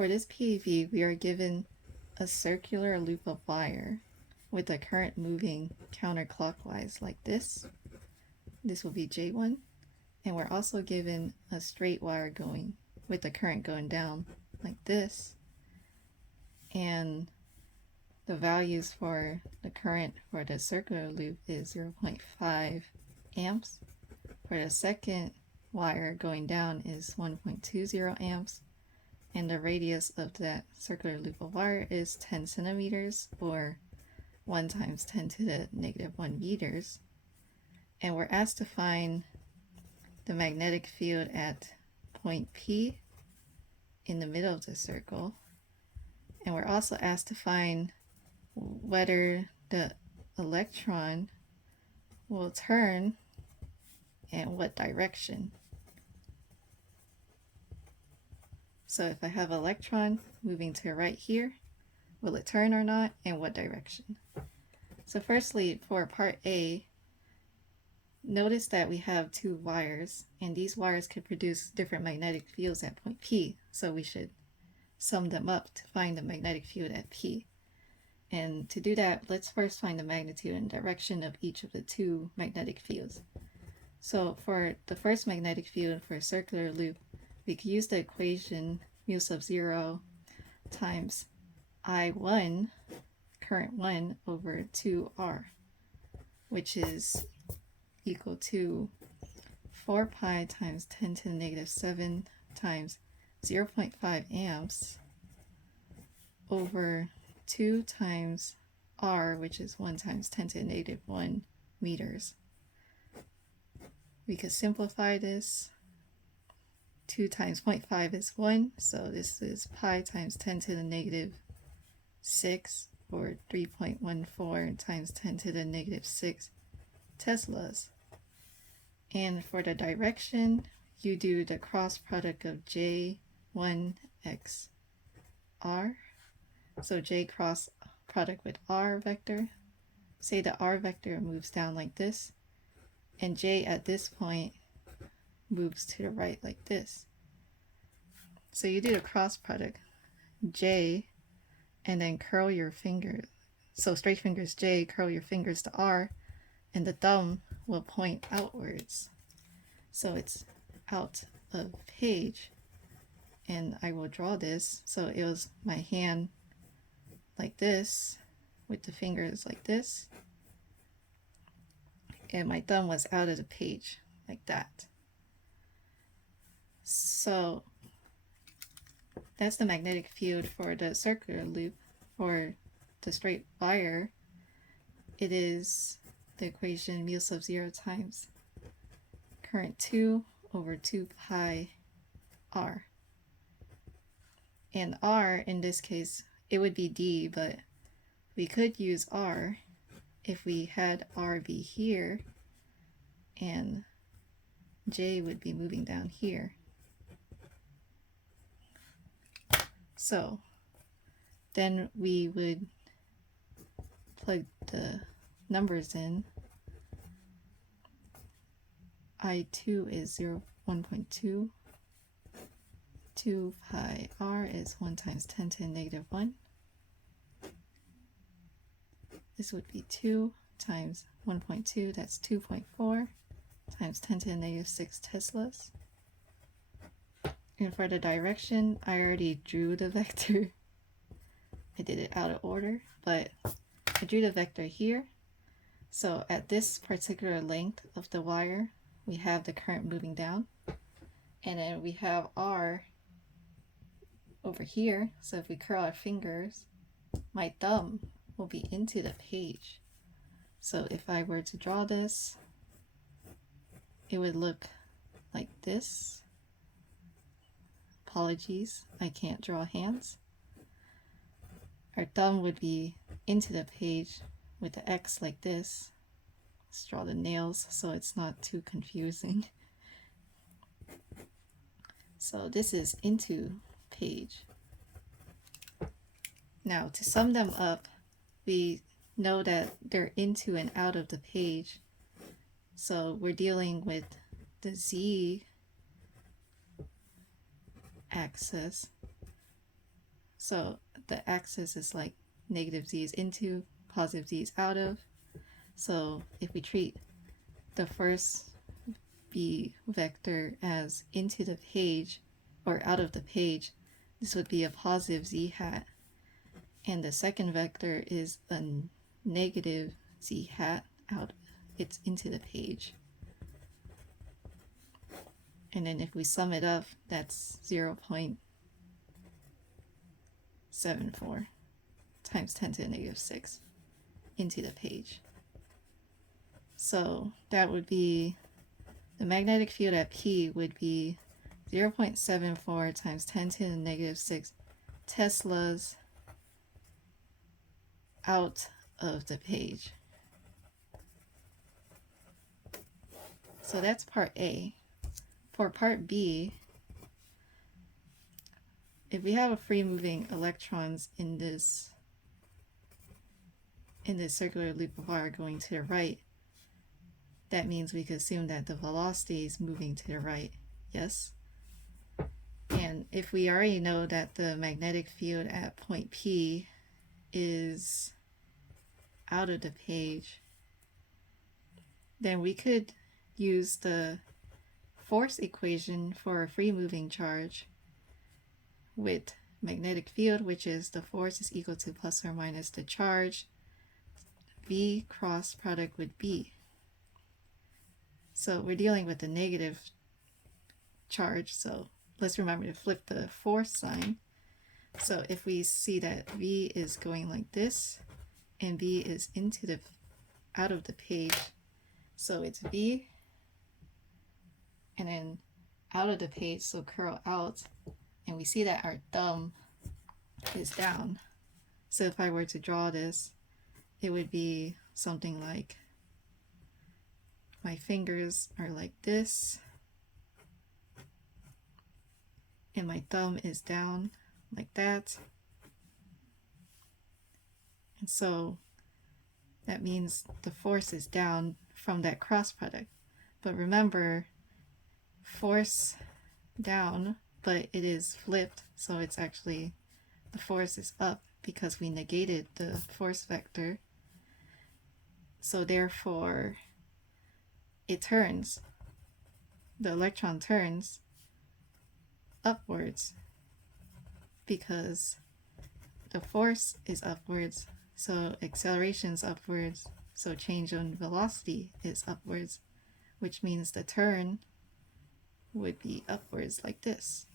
for this PAV, we are given a circular loop of wire with the current moving counterclockwise like this. This will be J1. And we're also given a straight wire going with the current going down like this. And the values for the current for the circular loop is 0.5 amps. For the second wire going down is 1.20 amps. And the radius of that circular loop of wire is 10 centimeters, or 1 times 10 to the negative 1 meters. And we're asked to find the magnetic field at point P in the middle of the circle. And we're also asked to find whether the electron will turn and what direction. So if I have an electron moving to the right here, will it turn or not, and what direction? So firstly, for part A, notice that we have two wires, and these wires could produce different magnetic fields at point P, so we should sum them up to find the magnetic field at P. And to do that, let's first find the magnitude and direction of each of the two magnetic fields. So for the first magnetic field for a circular loop, we could use the equation mu sub 0 times I1, current 1, over 2R, which is equal to 4 pi times 10 to the negative 7 times 0.5 amps over 2 times R, which is 1 times 10 to the negative 1 meters. We could simplify this. 2 times 0.5 is 1, so this is pi times 10 to the negative 6, or 3.14 times 10 to the negative 6 Teslas. And for the direction, you do the cross product of J1 x R. So J cross product with R vector. Say the R vector moves down like this, and J at this point moves to the right like this. So you do the cross product J, and then curl your finger. So straight fingers J, curl your fingers to R, and the thumb will point outwards. So it's out of page, and I will draw this. So it was my hand like this with the fingers like this, and my thumb was out of the page like that. So that's the magnetic field for the circular loop. For the straight wire, it is the equation mu sub 0 times current 2 over 2 pi R. And R, in this case, it would be D, but we could use R if we had R be here, and J would be moving down here. So then we would plug the numbers in. I2 is 1.2. 2 pi R is 1 times 10 to the negative 1. This would be 2 times 1.2, that's 2.4 times 10 to the negative 6 Teslas. And for the direction, I already drew the vector. I did it out of order, but I drew the vector here. So at this particular length of the wire, we have the current moving down. And then we have R over here. So if we curl our fingers, my thumb will be into the page. So if I were to draw this, it would look like this. Apologies, I can't draw hands. Our thumb would be into the page with the X like this. Let's draw the nails so it's not too confusing. So this is into page. Now to sum them up, we know that they're into and out of the page. So we're dealing with the Z axis, So the axis is like negative z is into, positive z is out of. So if we treat the first b vector as into the page or out of the page, this would be a positive z hat. And the second vector is a negative z hat out, it's into the page. And then if we sum it up, that's 0.74 times 10 to the negative 6 into the page. So that would be, the magnetic field at P would be 0.74 times 10 to the negative 6 Teslas out of the page. So that's part A. For part B, if we have a free moving electrons in this circular loop of wire going to the right, that means we could assume that the velocity is moving to the right. Yes? And if we already know that the magnetic field at point P is out of the page, then we could use the force equation for a free moving charge with magnetic field, which is the force is equal to plus or minus the charge, V cross product with B. So we're dealing with a negative charge, so let's remember to flip the force sign. So if we see that V is going like this and B is into the out of the page, so it's V and then out of the page, so curl out, and we see that our thumb is down. So if I were to draw this, it would be something like my fingers are like this and my thumb is down like that. And so that means the force is down from that cross product. But remember, force down, but it is flipped, so it's actually, the force is up because we negated the force vector. So therefore it turns, the electron turns upwards because the force is upwards, so acceleration is upwards, so change in velocity is upwards, which means the turn would be upwards like this.